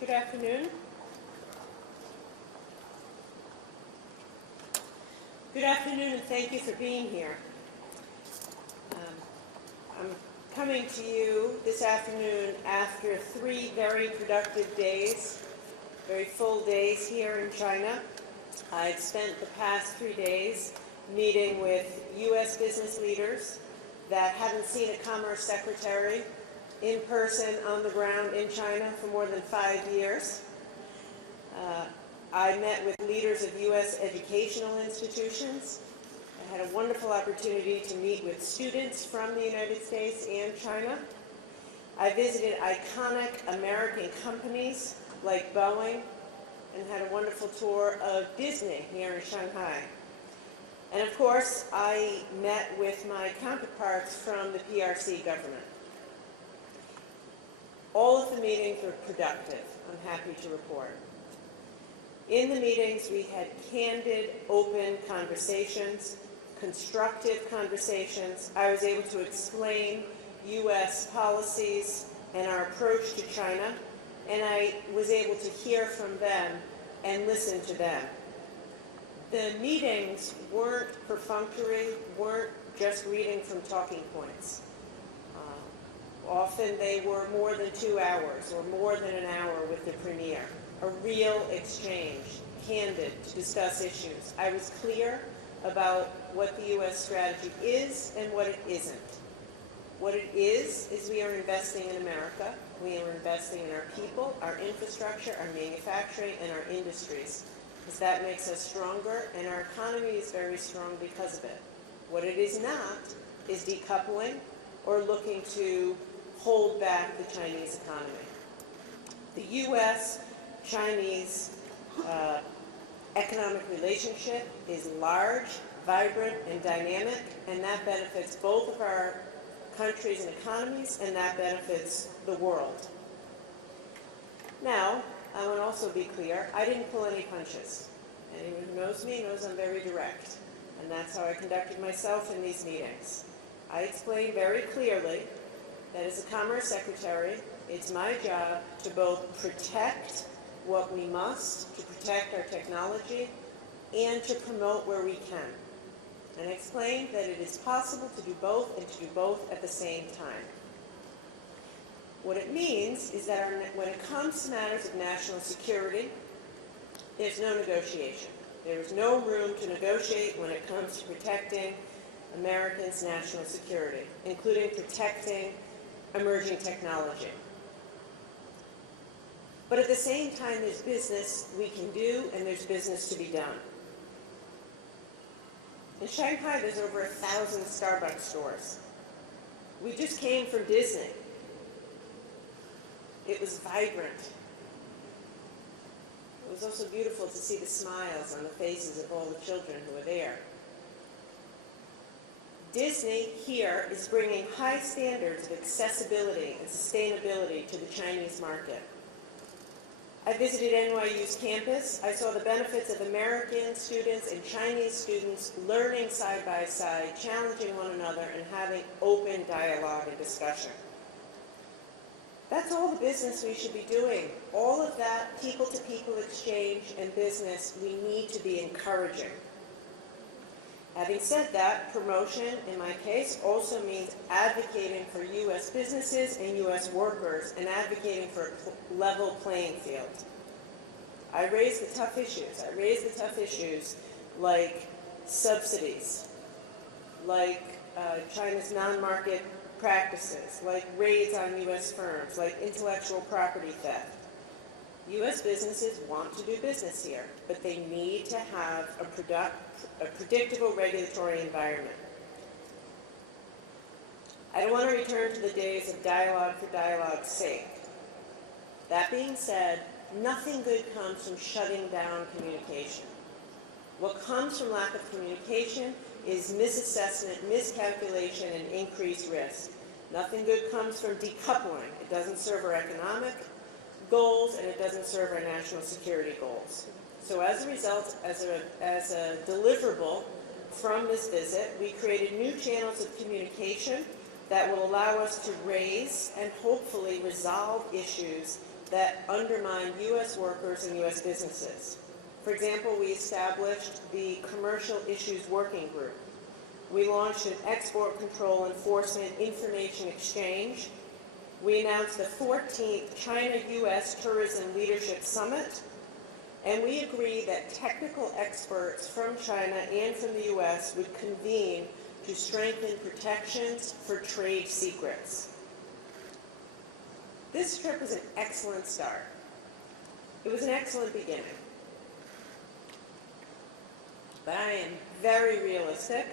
Good afternoon. Good afternoon, and thank you for being here. I'm coming to you this afternoon after 3 very productive days, very full days here in China. I've spent the past 3 days meeting with U.S. business leaders that haven't seen a commerce secretary in person on the ground in China for more than 5 years. I met with leaders of U.S. educational institutions. I had a wonderful opportunity to meet with students from the United States and China. I visited iconic American companies like Boeing and had a wonderful tour of Disney here in Shanghai. And of course, I met with my counterparts from the PRC government. All of the meetings were productive, I'm happy to report. In the meetings, we had candid, open conversations, constructive conversations. I was able to explain U.S. policies and our approach to China, and I was able to hear from them and listen to them. The meetings weren't perfunctory, weren't just reading from talking points. Often they were more than 2 hours or more than an hour with the premier. A real exchange, candid, to discuss issues. I was clear about what the U.S. strategy is and what it isn't. What it is we are investing in America. We are investing in our people, our infrastructure, our manufacturing, and our industries, because that makes us stronger, and our economy is very strong because of it. What it is not is decoupling or looking to hold back the Chinese economy. The U.S.-Chinese economic relationship is large, vibrant, and dynamic, and that benefits both of our countries and economies, and that benefits the world. Now, I want to also be clear, I didn't pull any punches. Anyone who knows me knows I'm very direct, and that's how I conducted myself in these meetings. I explained very clearly that as a Commerce Secretary, it's my job to both protect what we must, to protect our technology, and to promote where we can. And I explained that it is possible to do both and to do both at the same time. What it means is that when it comes to matters of national security, there's no negotiation. There is no room to negotiate when it comes to protecting Americans' national security, including protecting emerging technology. But at the same time, there's business we can do, and there's business to be done. In Shanghai, there's over 1,000 Starbucks stores. We just came from Disney. It was vibrant. It was also beautiful to see the smiles on the faces of all the children who were there. Disney here is bringing high standards of accessibility and sustainability to the Chinese market. I visited NYU's campus. I saw the benefits of American students and Chinese students learning side by side, challenging one another, and having open dialogue and discussion. That's all the business we should be doing. All of that people-to-people exchange and business we need to be encouraging. Having said that, promotion, in my case, also means advocating for U.S. businesses and U.S. workers and advocating for a level playing field. I raised the tough issues. I raised the tough issues like subsidies, like China's non-market practices, like raids on U.S. firms, like intellectual property theft. U.S. businesses want to do business here, but they need to have a predictable regulatory environment. I don't want to return to the days of dialogue for dialogue's sake. That being said, nothing good comes from shutting down communication. What comes from lack of communication is misassessment, miscalculation, and increased risk. Nothing good comes from decoupling. It doesn't serve our economic goals, and it doesn't serve our national security goals. So as a result, as a deliverable from this visit, we created new channels of communication that will allow us to raise and hopefully resolve issues that undermine U.S. workers and U.S. businesses. For example, we established the Commercial Issues Working Group. We launched an Export Control Enforcement Information Exchange. We announced the 14th China-U.S. Tourism Leadership Summit. And we agreed that technical experts from China and from the U.S. would convene to strengthen protections for trade secrets. This trip was an excellent start. It was an excellent beginning. But I am very realistic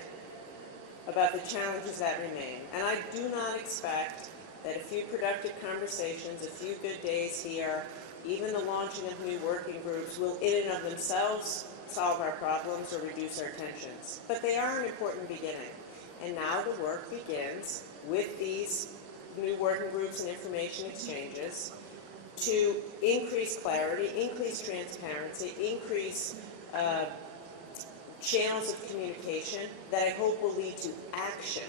about the challenges that remain. And I do not expect that a few productive conversations, a few good days here, even the launching of new working groups will in and of themselves solve our problems or reduce our tensions. But they are an important beginning. And now the work begins with these new working groups and information exchanges to increase clarity, increase transparency, increase channels of communication that I hope will lead to action,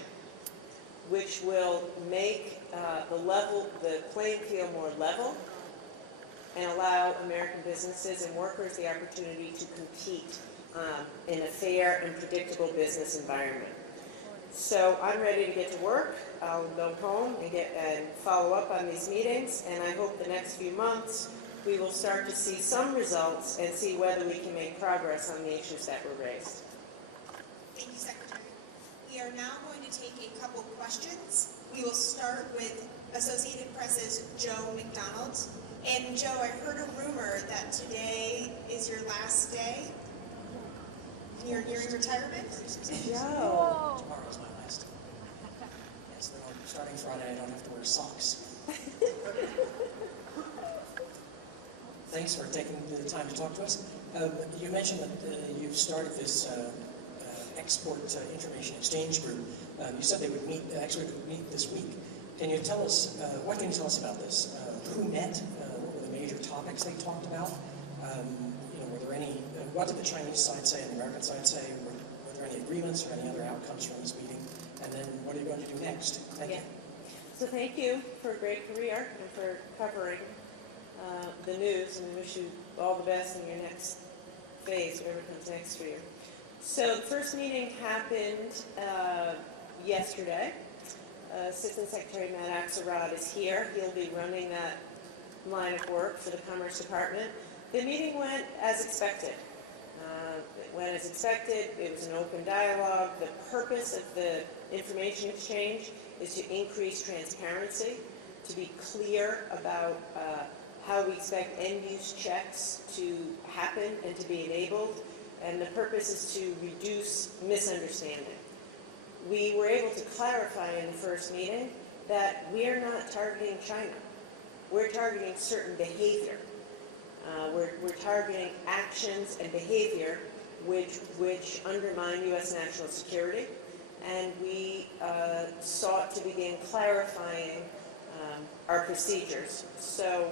which will make the playing field more level and allow American businesses and workers the opportunity to compete in a fair and predictable business environment. So I'm ready to get to work. I'll go home and follow up on these meetings, and I hope the next few months we will start to see some results and see whether we can make progress on the issues that were raised. Thank you, Secretary. We are now going to take a couple questions. We will start with Associated Press's Joe McDonald. And Joe, I heard a rumor that today is your last day. You're nearing retirement? Joe. Tomorrow's my last. Yes, then starting Friday, I don't have to wear socks. Thanks for taking the time to talk to us. You mentioned that you've started this export information exchange group. You said they would meet, actually would meet this week. Can you tell us, what can you tell us about this? Who met? What were the major topics they talked about? Were there any, what did the Chinese side say and the American side say? Were there any agreements or any other outcomes from this meeting? And then what are you going to do next? Thank you. So thank you for a great career and for covering the news, and we wish you all the best in your next phase, whatever comes next for you. So the first meeting happened yesterday. Assistant Secretary Matt Axelrod is here. He'll be running that line of work for the Commerce Department. The meeting went as expected. It went as expected. It was an open dialogue. The purpose of the information exchange is to increase transparency, to be clear about how we expect end-use checks to happen and to be enabled, and the purpose is to reduce misunderstanding. We were able to clarify in the first meeting that we are not targeting China. We're targeting certain behavior. We're targeting actions and behavior which undermine U.S. national security, and we sought to begin clarifying our procedures. So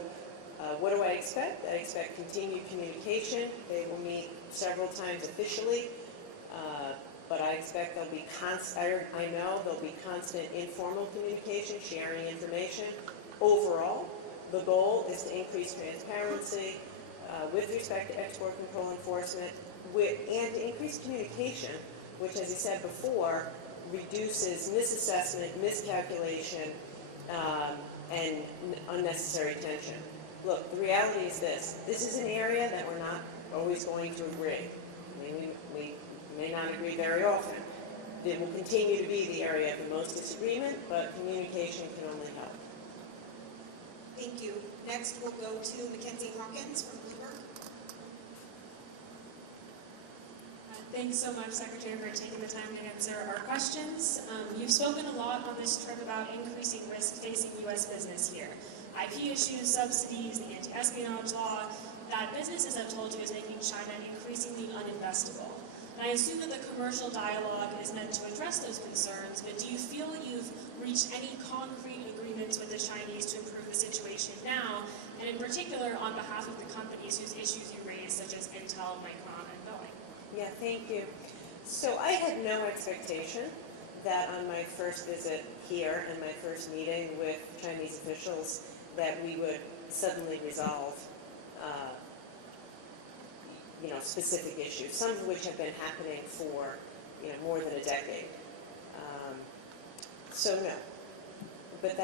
what do I expect? I expect continued communication. They will meet several times officially, but I expect there'll be I know there'll be constant informal communication, sharing information. Overall, the goal is to increase transparency with respect to export control enforcement and to increase communication, which, as you said before, reduces misassessment, miscalculation, and unnecessary tension. Look, the reality is this. This is an area that we're not always going to agree. I mean, we may not agree very often. It will continue to be the area of the most disagreement, but communication can only help. Thank you. Next, we'll go to Mackenzie Hawkins from Bloomberg. Thanks so much, Secretary, for taking the time to answer our questions. You've spoken a lot on this trip about increasing risk facing U.S. business here. IP issues, subsidies, the anti-espionage law. That business, as I've told you, is making China increasingly uninvestable. And I assume that the commercial dialogue is meant to address those concerns, but do you feel that you've reached any concrete agreements with the Chinese to improve the situation now, and in particular on behalf of the companies whose issues you raised, such as Intel, Micron, and Boeing? Yeah, thank you. So I had no expectation that on my first visit here and my first meeting with Chinese officials that we would suddenly resolve specific issues, some of which have been happening for more than a decade. So no, but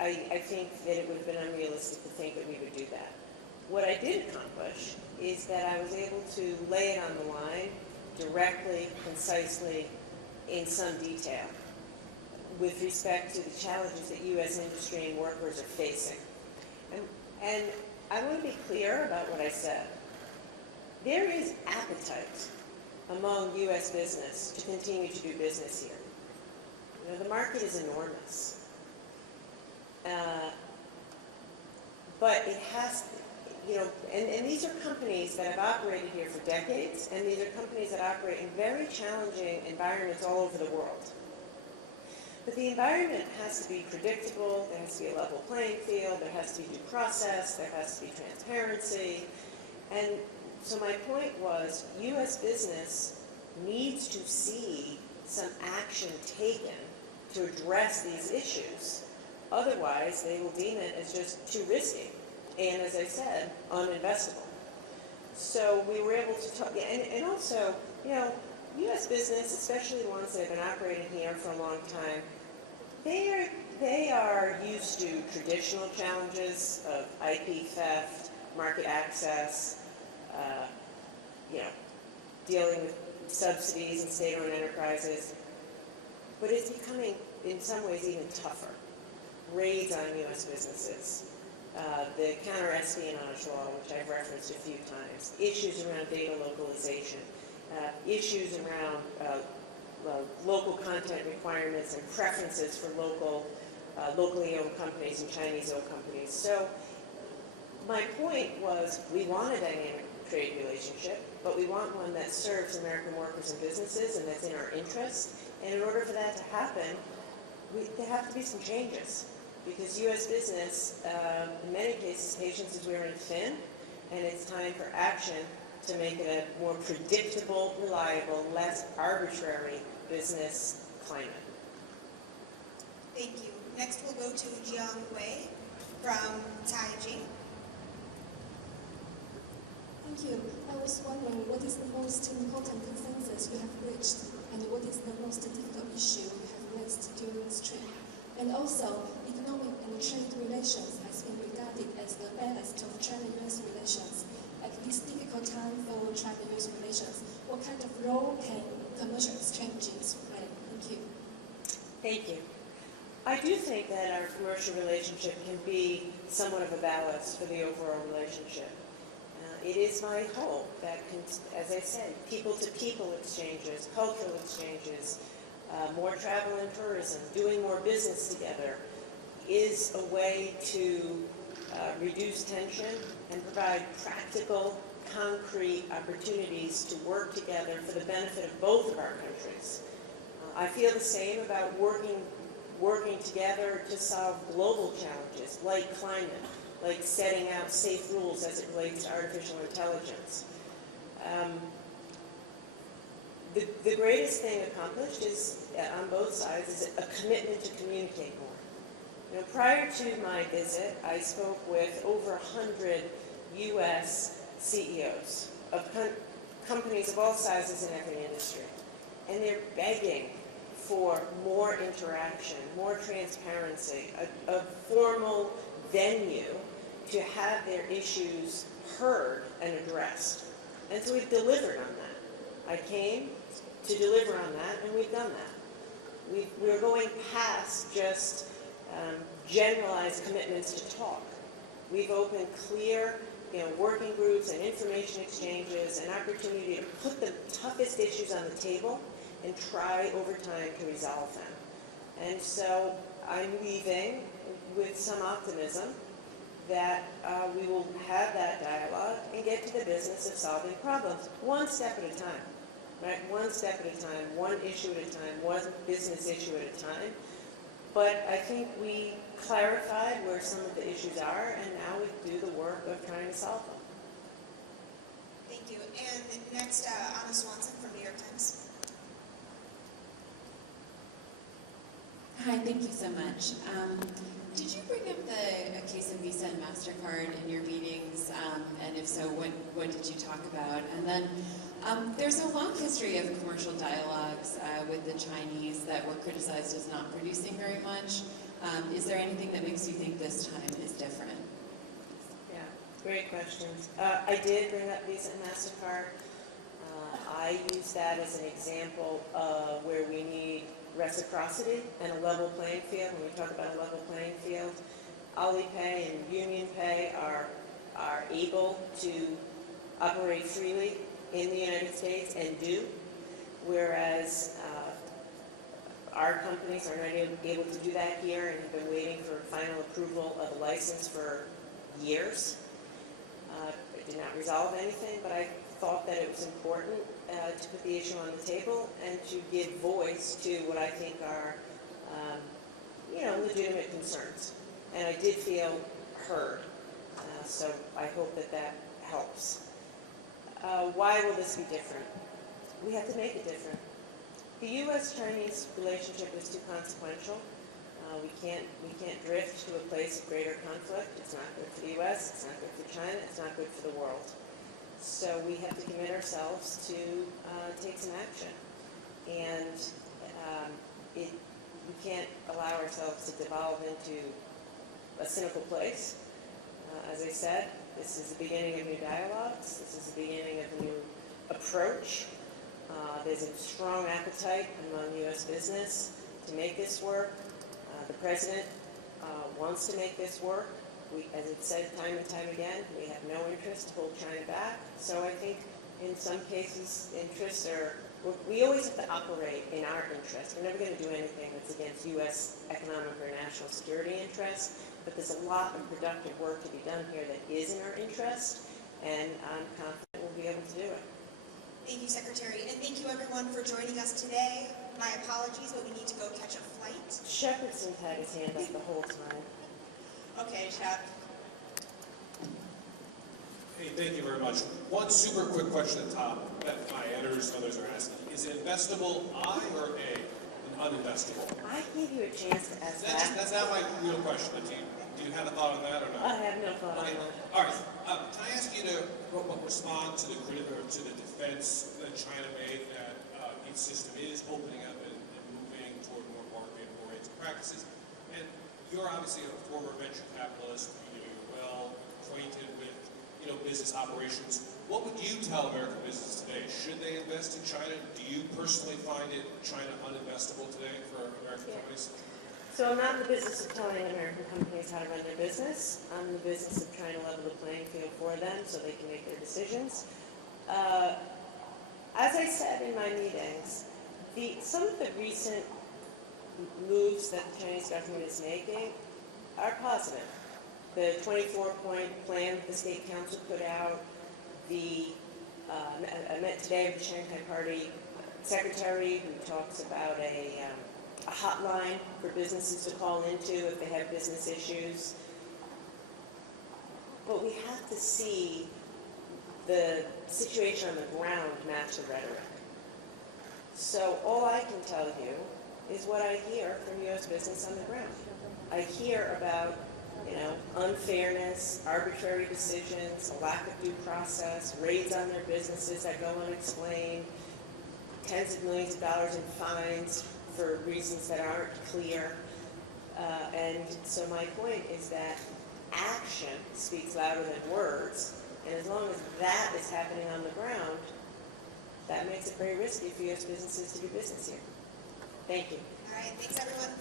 I think that it would have been unrealistic to think that we would do that. What I did accomplish is that I was able to lay it on the line directly, concisely, in some detail with respect to the challenges that U.S. industry and workers are facing. And I want to be clear about what I said. There is appetite among U.S. business to continue to do business here. The market is enormous. But it has, and these are companies that have operated here for decades, and these are companies that operate in very challenging environments all over the world. But the environment has to be predictable, there has to be a level playing field, there has to be due process, there has to be transparency. And so my point was, U.S. business needs to see some action taken to address these issues. Otherwise, they will deem it as just too risky and, as I said, uninvestable. So we were able to talk, and also, U.S. business, especially the ones that have been operating here for a long time, they are used to traditional challenges of IP theft, market access, dealing with subsidies and state-owned enterprises. But it's becoming, in some ways, even tougher. Raids on U.S. businesses, the counter-espionage law, which I've referenced a few times, issues around data localization, issues around local content requirements and preferences for locally owned companies and Chinese-owned companies. So my point was, we want a dynamic trade relationship, but we want one that serves American workers and businesses and that's in our interest. And in order for that to happen, there have to be some changes, because U.S. business, in many cases, patience is wearing thin, and it's time for action to make it a more predictable, reliable, less arbitrary business climate. Thank you. Next, we'll go to Jiang Wei from Taiji. Thank you. I was wondering, what is the most important consensus you have reached, and what is the most difficult issue you have raised during this trip? And also, economic and trade relations has been regarded as the ballast of China-US relations. At this difficult time for China-US relations, what kind of role can commercial exchanges play? Thank you. Thank you. I do think that our commercial relationship can be somewhat of a ballast for the overall relationship. It is my hope that, as I said, people-to-people exchanges, cultural exchanges, more travel and tourism, doing more business together is a way to reduce tension and provide practical, concrete opportunities to work together for the benefit of both of our countries. I feel the same about working together to solve global challenges like climate, like setting out safe rules as it relates to artificial intelligence. The greatest thing accomplished is, on both sides, is a commitment to communicate more. Prior to my visit, I spoke with over 100 U.S. CEOs of companies of all sizes in every industry, and they're begging for more interaction, more transparency, a formal venue to have their issues heard and addressed. And so we've delivered on that. I came to deliver on that, and we've done that. We're going past just generalized commitments to talk. We've opened clear working groups and information exchanges, an opportunity to put the toughest issues on the table and try over time to resolve them. And so I'm leaving with some optimism that we will have that dialogue and get to the business of solving problems one step at a time, right? One step at a time, one issue at a time, one business issue at a time. But I think we clarified where some of the issues are, and now we do the work of trying to solve them. Thank you. And next, Anna Swanson from New York Times. Hi, thank you so much. Did you bring up a case of Visa and MasterCard in your meetings? And if so, what did you talk about? And then there's a long history of commercial dialogues with the Chinese that were criticized as not producing very much. Is there anything that makes you think this time is different? Yeah, great questions. I did bring up Visa and MasterCard. I use that as an example of where we need reciprocity and a level playing field. When we talk about a level playing field, Alipay and UnionPay are able to operate freely in the United States and do, whereas our companies are not able to do that here and have been waiting for final approval of a license for years. It did not resolve anything, but I thought that it was important to put the issue on the table and to give voice to what I think are, legitimate concerns. And I did feel heard, so I hope that that helps. Why will this be different? We have to make it different. The U.S.-Chinese relationship is too consequential. We can't drift to a place of greater conflict. It's not good for the U.S., it's not good for China, it's not good for the world. So we have to commit ourselves to take some action. And we can't allow ourselves to devolve into a cynical place. As I said, this is the beginning of new dialogues. This is the beginning of a new approach. There's a strong appetite among U.S. business to make this work. The President wants to make this work. As it's said time and time again, we have no interest to hold China back. So I think in some cases, interests are, we always have to operate in our interest. We're never going to do anything that's against U.S. economic or national security interests, but there's a lot of productive work to be done here that is in our interest, and I'm confident we'll be able to do it. Thank you, Secretary, and thank you everyone for joining us today. My apologies, but we need to go catch a flight. Shepardson had his hand up the whole time. Okay, Shep. Hey, thank you very much. One super quick question at the top that my editors and others are asking. Is investable I or A, and uninvestable? I gave you a chance to ask that. That's not my real question. Do you have a thought on that or not? I have no thought on Okay. that. All right. Can I ask you to respond to the defense that China made that its system is opening up and moving toward more market-oriented practices? And you're obviously a former venture capitalist. You're well acquainted with business operations. What would you tell American businesses today? Should they invest in China? Do you personally find China uninvestable today for American companies? So I'm not in the business of telling American companies how to run their business. I'm in the business of trying to level the playing field for them so they can make their decisions. As I said in my meetings, some of the recent moves that the Chinese government is making are positive. The 24-point plan that the State Council put out, I met today with the Shanghai Party secretary who talks about a hotline for businesses to call into if they have business issues. But we have to see the situation on the ground match the rhetoric. So all I can tell you is what I hear from U.S. business on the ground. I hear about unfairness, arbitrary decisions, a lack of due process, raids on their businesses that go unexplained, tens of millions of dollars in fines for reasons that aren't clear. And so my point is that action speaks louder than words, and as long as that is happening on the ground, that makes it very risky for U.S. businesses to do business here. Thank you. All right, thanks everyone.